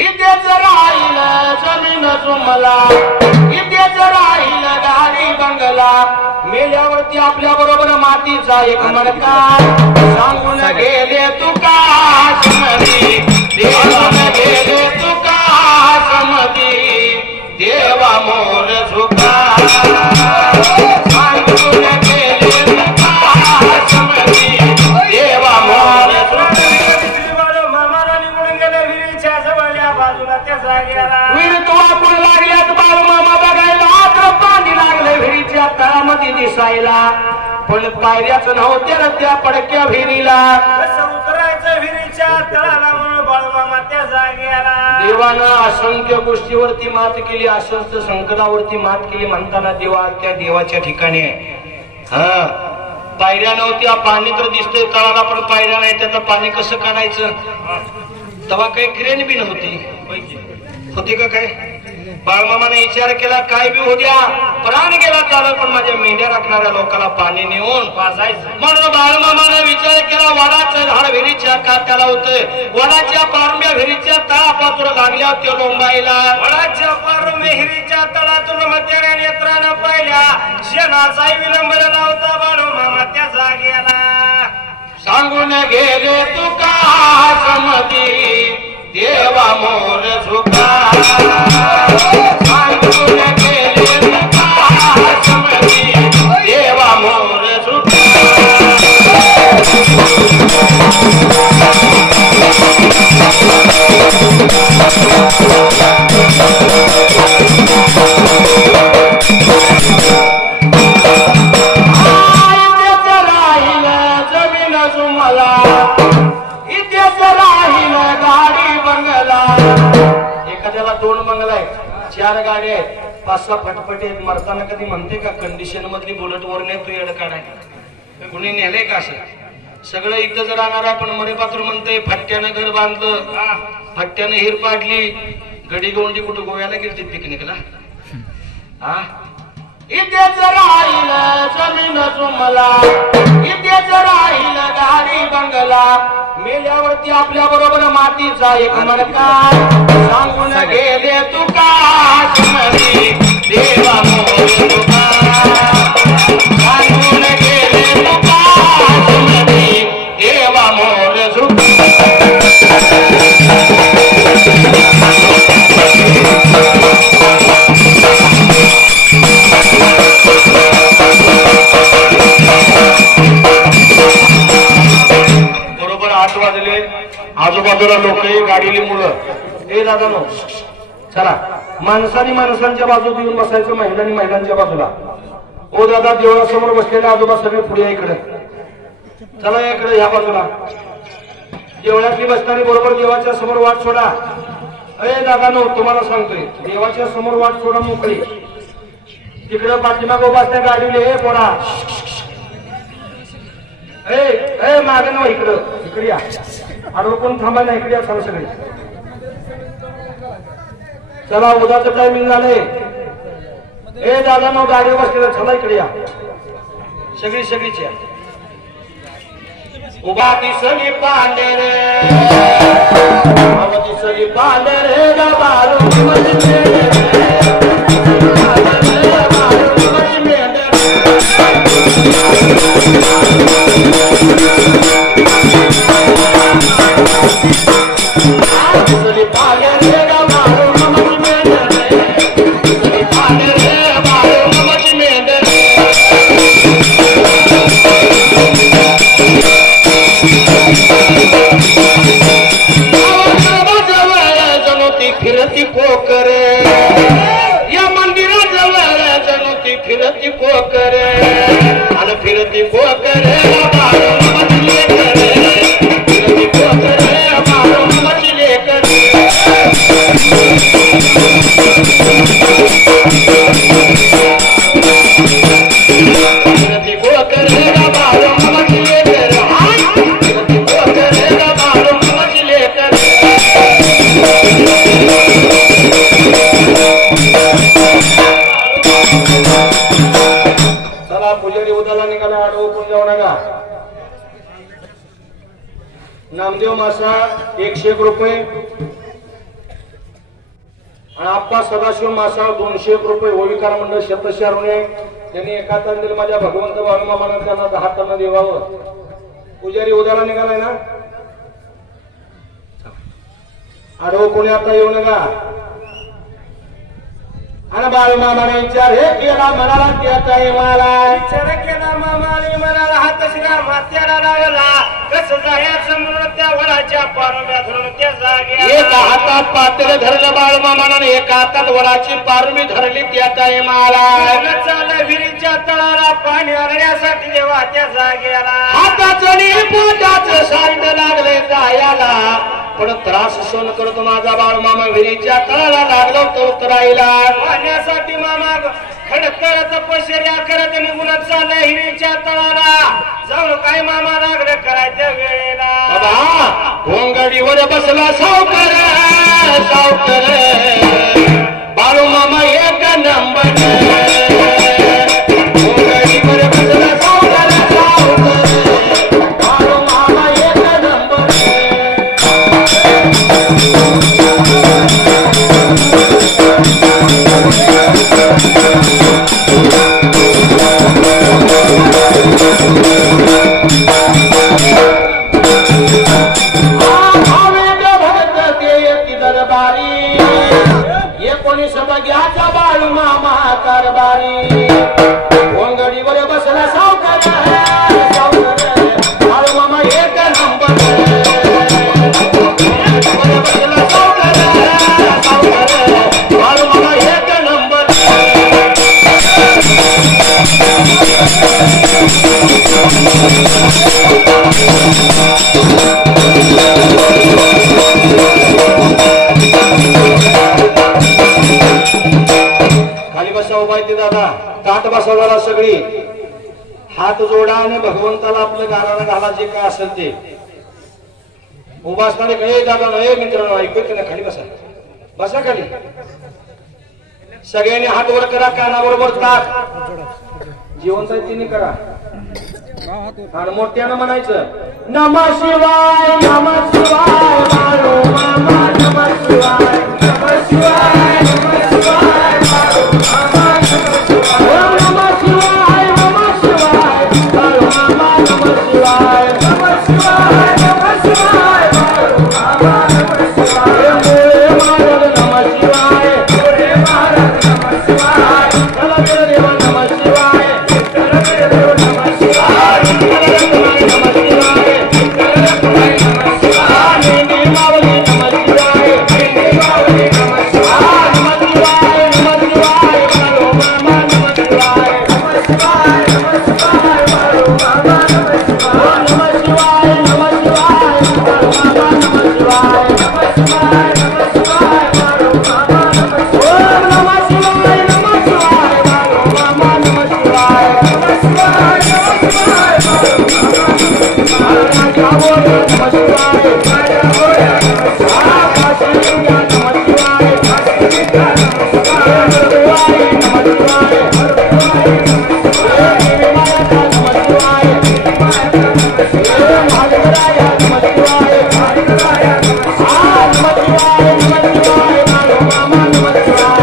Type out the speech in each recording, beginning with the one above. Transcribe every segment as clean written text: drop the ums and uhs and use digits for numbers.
इथेच राहील जमीन तुम्हाला, इथेच राहील गाडी बंगला, मेल्यावरती आपल्या बरोबर मातीचा एक मडका, सांगून गेले तुका समधी, देवान गेले तुका समधी, देवा मोर झुका, सांगून गेले तुका समधी, देवा मोर झुका. तळामध्ये दिसायला पण पायऱ्याच नव्हत्या ना त्या पडक्या विहिरीला, उतरायचं विहिरीच्या तळाला म्हणून बाळूमामा त्या जागेला. देवानं असंख्य गोष्टीवरती मात केली, असंख्य संकटावरती मात केली म्हणताना देवा त्या देवाच्या ठिकाणी हा पायऱ्या नव्हत्या. पाणी तर दिसतंय तळाला पण पायऱ्या नाही, त्याचं पाणी कसं काढायचं, तेव्हा काही क्रेन बी नव्हती, होती का काय. बाळमामाने विचार केला काय बी हो द्या, प्राण गेला चालत पण माझ्या मेंढ्या राखणाऱ्या लोकांना पाणी नेऊन वाचायचं. म्हणून बाळमामाने विचार केला वडाचं झाड विहिरीच्या काट्याला होतं, वडाच्या पारंब्या विहिरीच्या तळापासून लागल्या त्या लोंबाईला, वडाच्या पारंब्या विहिरीच्या तळातून मध्याने नेत्रानं पाहिल्या शेणाचाही विलंब लावता बाळूमामा त्या जागेला. सांगून गेले तुका समधी, देवा मोर झुका, सांगून गेले तुका समधी, देवा मोर झुका. एखाद्याला 2 बंगला आहे, 4 गाड्या आहेत, 5-6 फटफटे आहेत, मरताना कधी म्हणते का कंडिशन मधली बुलेट वर नाही तू येड काढाय, कुणी नेले का असं सगळं इथं जर राहणार आहे. पण मरेपात्र म्हणते फट्ट्यानं घर बांधलं, फट्ट्यानं हिर पाडली, गडी गोंडी कुठं गोव्याला गेलती पिकनिकला. हा इथेच राहील जमीन तुम्हाला, इथेच राहील गाडी बंगला, मेल्यावरती आपल्या बरोबर मातीचा एक मडका, सांगून गेले तुका समधी, देवा मोर झुका, सांगून गेले तुका समधी, देवा मोर झुका. बरोबर 8 वाजले, आजूबाजूला लोक गाडीली मुलं, ए दादा नो चला, माणसानी माणसांच्या बाजूला येऊन बसायचं, महिलांनी महिलांच्या बाजूला. ओ दादा देवळासमोर बसलेले आजोबा सगळे पुढे इकडे चला, इकडे ह्या बाजूला देवळातली बसणारी बरोबर देवाच्या समोर वाट सोडा. अरे दादा नो तुम्हाला सांगतोय, देवाच्या समोर वाट सोडा मोकळी. तिकडं पाठीमागो बसल्या गाडीले हे पोरा, ए मागे ना इकडं, इकडे या, आडवं कोण थांबा ना, इकडे या चला सगळे. चला उद्याचं टायमिंग झालंय. ए दादा नो गाडीवर बसलेलं, चला इकडे या, सगळीच या. उभा दिसली पांढर, दिसली पांढर बाळू फिरती कोकर, या मंदिराजवळ जणू फिरती कोकर, आणि फिरती कोकर फिरती कोकर मचले कर. फिरती कोकर मचले कर, फिरती कोकर मचले कर. चला पुजारी उद्याला निघाला, आडवं कोण जाऊ नका. नामदेव मासा 101 रुपये, आणि आप्पा सदाशिव मासाळ 200 रुपये ओविकार मंडळ शतशहरुणे त्यांनी एका टन दिलं माझ्या भगवंत बाळूमामानं त्यांना 10 टन देवावं. पुजारी उद्याला निघालाय ना आडव कोणी आता येऊ नका. आणि बाळूमामाने विचार हे केला म्हणाला त्याचा मला विचार केला मामाने मनाला हात श्रीराम हात्याला लागला. कसं जायचं म्हणून त्या वडाच्या पारंब्या धरून त्या जागे एका हातात पातेलं धरलं बाळूमामानं एका हातात वडाची पारंबी धरली त्याचा मला चाललं विहिरीच्या तळाला पाणी आणण्यासाठी देवा त्या जागेला हाताचं पोटाचं साईड लागले जायला पण त्रास सहन करतो माझा बाळूमामा विहिरीच्या तळाला लागलो तो उतरायला पाण्यासाठी मामा खडकराचा पैशेऱ्या करत निघून चाललंय हिरीच्या तळाला जाऊन काय मामा लागलं करायच्या वेळेला. बाबा घोंगडीवर बसला सावकर सावकर बाळूमामा एक नंबर घोंगडीवर बसला सावकर सावकर बाळूमामा एक नंबर. बघ्याचा बाळूमामा कारभारी घोंगडीवर बसला सावकर बाळूमामा एक नंबर बसला सावकर बाळूमामा एक नंबर. खाली बसा उभा आहे दादा ताट बसवला सगळी हात जोडा आणि भगवंताला आपलं गाराला घाला जे काय असेल ते उभा असणारे काही दादा नाही मित्रांनो ऐकू ना खाली बसा बसा खाली सगळ्यांनी हात वर करा कानाबरोबर ताट जिवंत आहे तिने करा आणि मोठ्यानं म्हणायचं नमः शिवाय नमः शिवाय बाळूमामा नमः शिवाय नमः शिवाय नमः शिवाय बाळूमामा नमः शिवाय नमः शिवाय बाळूमामा नमः शिवाय नमः शिवाय नमः शिवाय बाळूमामा नमः शिवाय मोरे महाराज नमः शिवाय मोरे महाराज नमः शिवाय कलादेव देव नमः शिवाय कलादेव नमः शिवाय नमः शिवाय नमः शिवाय मेंढी मावली नमः शिवाय मेंढी मावली नमः शिवाय नमः शिवाय नमः शिवाय बाळूमामा नमः शिवाय नमः शिवाय नमः शिवाय बाळूमामा नमः शिवाय नमः शिवाय नमः शिवाय बाळूमामा नमः शिवाय नमः शिवाय नमः शिवाय बाळूमामा नमः शिवाय नमः शिवाय नमः शिवाय बाळूमामा नमः शिवाय नमः शिवाय नमः शिवाय बाळूमामा नमः शिवाय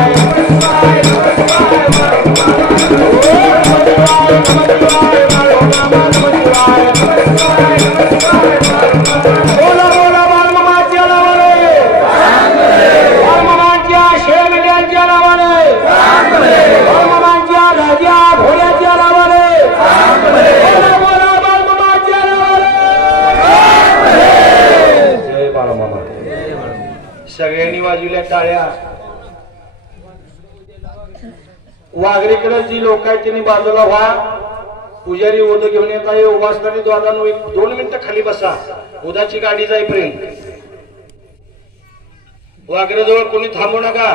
सगळ्यांनी वाजविल्या टाळ्या. वाघरीकडे जी लोक आहेत त्यांनी बाजूला व्हा. पुजारी उद घेऊन येत आहे. उभा असताना दादांनो 1-2 मिनिटं खाली बसा उदाची गाडी जाईपर्यंत. वाघरेजवळ कोणी थांबू नका.